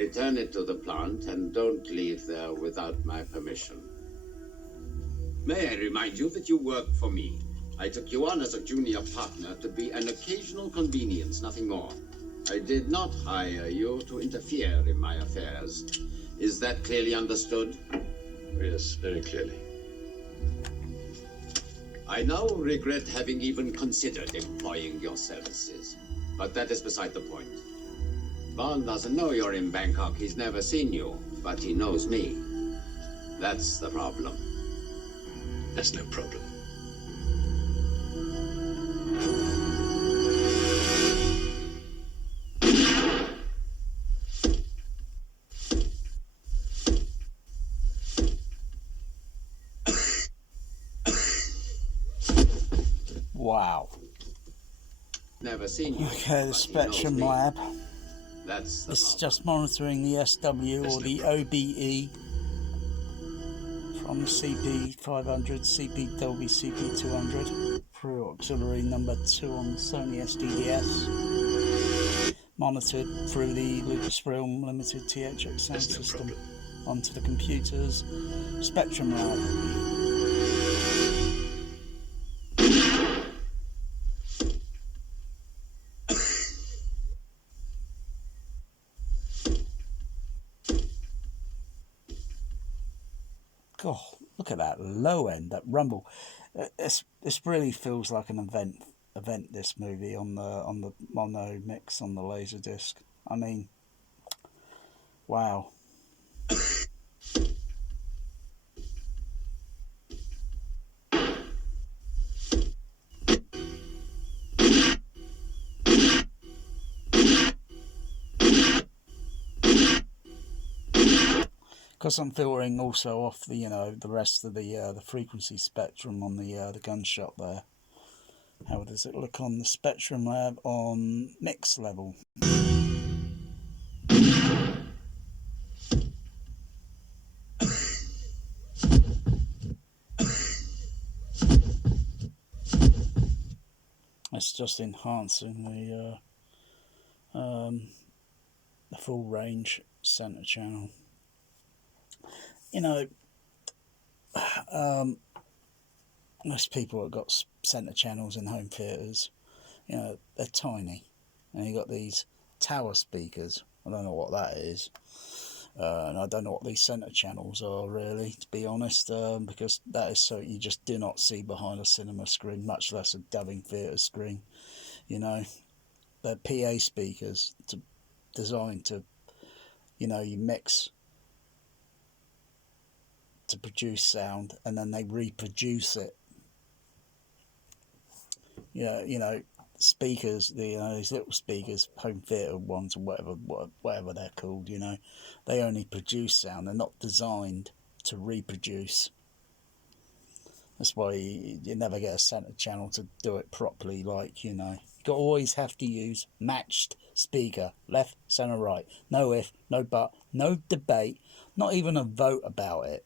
Return it to the plant and don't leave there without my permission. May I remind you that you work for me? I took you on as a junior partner to be an occasional convenience, nothing more. I did not hire you to interfere in my affairs. Is that clearly understood? Yes, very clearly. I now regret having even considered employing your services, but that is beside the point. Bond doesn't know you're in Bangkok. He's never seen you, but he knows me. That's the problem. That's no problem. Wow. Never seen you. Okay, the Spectrum Lab. That's the This is problem. just monitoring the SW or the OBE from CP500, CP Dolby CP200 through auxiliary number 2 on the Sony SDDS. Monitored through the Lucasfilm Limited THX sound system onto the computer's Spectrum Lab. God, look at that low end, that rumble. This really feels like an event. This movie on the mono mix on the laserdisc. I mean, wow. Because I'm filtering also off the the rest of the frequency spectrum on the gunshot there. How does it look on the Spectrum Lab on mix level? It's just enhancing the full range center channel. Most people have got center channels in home theaters. They're tiny, and you got these tower speakers. I don't know what that is, and I don't know what these center channels are really, to be honest, because that is something you just do not see behind a cinema screen, much less a dubbing theatre screen. They're PA speakers designed to, you mix to produce sound, and then they reproduce it. Speakers, these little speakers, home theatre ones, or whatever they're called, they only produce sound. They're not designed to reproduce. That's why you never get a centre channel to do it properly. You always have to use matched speaker, left, centre, right. No if, no but, no debate, not even a vote about it.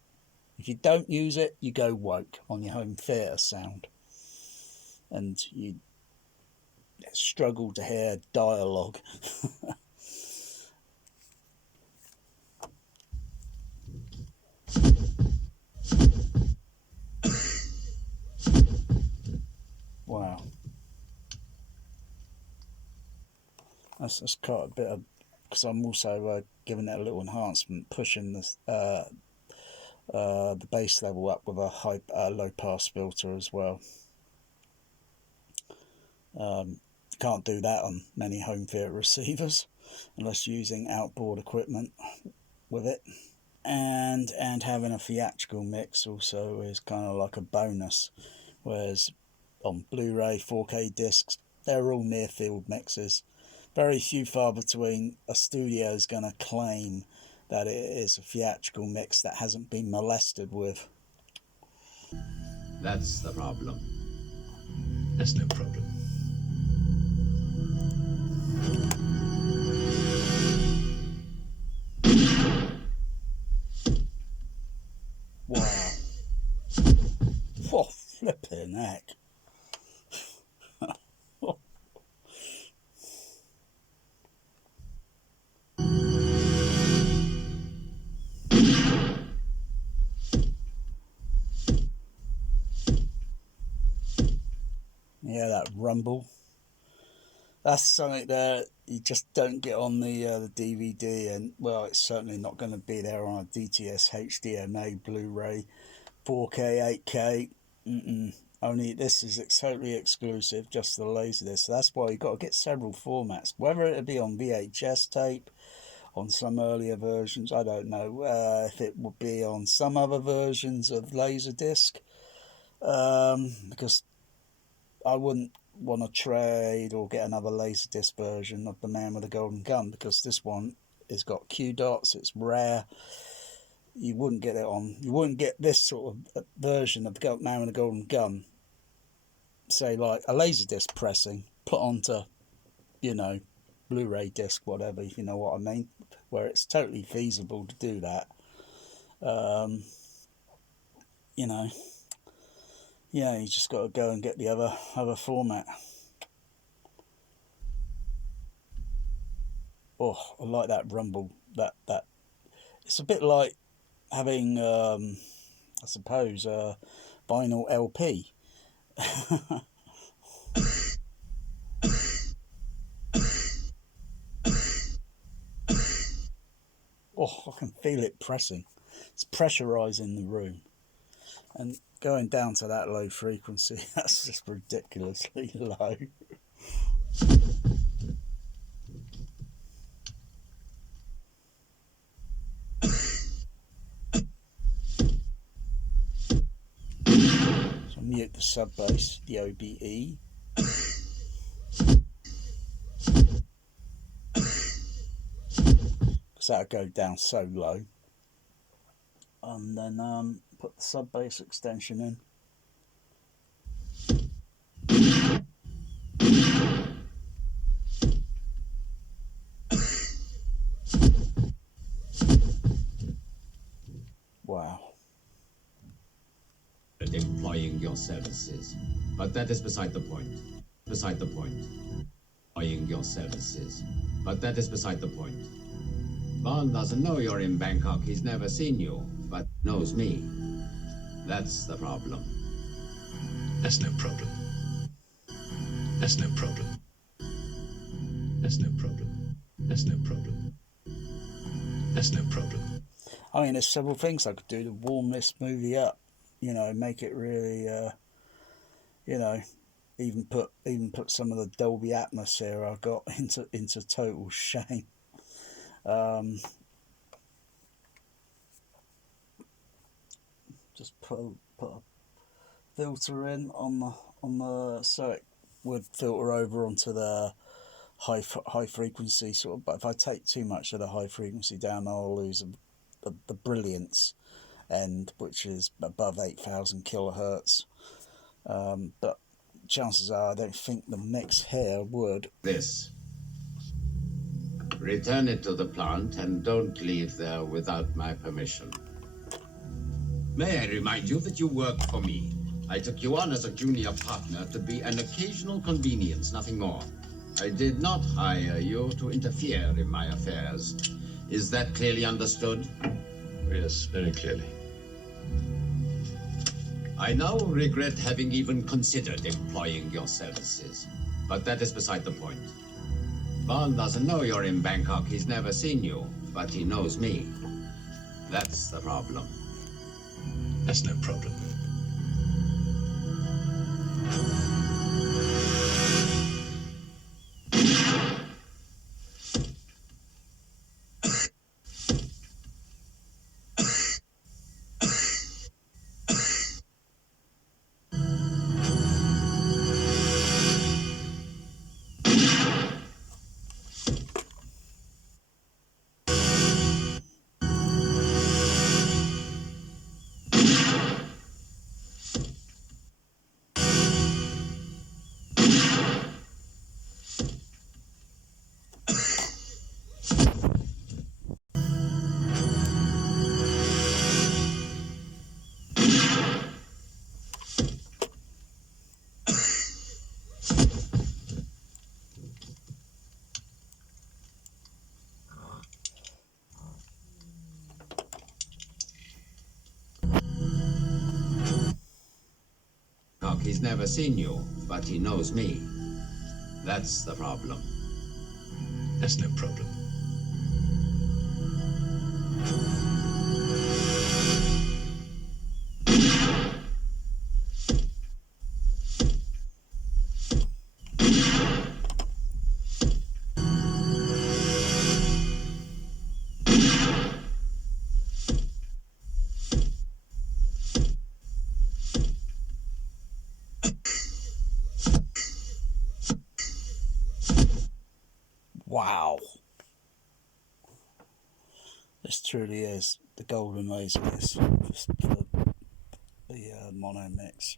If you don't use it, you go woke on your home theatre sound. And you struggle to hear dialogue. Wow. That's quite a bit of, because I'm also giving it a little enhancement, pushing the bass level up with a low pass filter as well. Can't do that on many home theatre receivers unless using outboard equipment with it. And having a theatrical mix also is kind of like a bonus, whereas on Blu-ray 4K discs they're all near field mixes. Very few far between a studio is going to claim that it is a theatrical mix that hasn't been molested with. That's the problem. That's no problem. Wow. Oh, flipping heck. Yeah, that rumble. That's something that you just don't get on the DVD, and well, it's certainly not going to be there on a DTS HDMA Blu-ray 4K 8K. Only this is totally exclusive, just the Laserdisc. So that's why you've got to get several formats, whether it be on VHS tape, on some earlier versions, I don't know if it would be on some other versions of Laserdisc, because I wouldn't want to trade or get another Laserdisc version of The Man with the Golden Gun, because this one has got Q dots, it's rare. You wouldn't get this sort of version of the Man with the Golden Gun, say like a Laserdisc pressing, put onto, Blu-ray disc, whatever, if you know what I mean, where it's totally feasible to do that. Yeah, you just got to go and get the other format. Oh, I like that rumble. That it's a bit like having, I suppose, vinyl LP. Oh, I can feel it pressing. It's pressurising the room. And going down to that low frequency, that's just ridiculously low. So mute the sub bass, the OBE. Because that'll go down so low. And then put the sub bass extension in. Wow. Employing your services. But that is beside the point. Beside the point. Employing your services. But that is beside the point. Bond doesn't know you're in Bangkok. He's never seen you, but knows me. That's the problem. That's no problem. That's no problem. That's no problem. That's no problem. That's no problem. I mean, there's several things I could do to warm this movie up. Make it really, even put some of the Dolby Atmos here I got into total shame. Just put a filter in on the so it would filter over onto the high frequency sort of. But if I take too much of the high frequency down, I'll lose the brilliance end, which is above 8,000 kilohertz. But chances are I don't think the mix here would. This. Return it to the plant and don't leave there without my permission. May I remind you that you work for me. I took you on as a junior partner to be an occasional convenience, nothing more. I did not hire you to interfere in my affairs. Is that clearly understood? Yes, very clearly. I now regret having even considered employing your services, but that is beside the point. Bond doesn't know you're in Bangkok. He's never seen you, but he knows me. That's the problem. That's no problem. He's never seen you, but he knows me. That's the problem. That's no problem. Wow. This truly is the golden laser for the mono mix.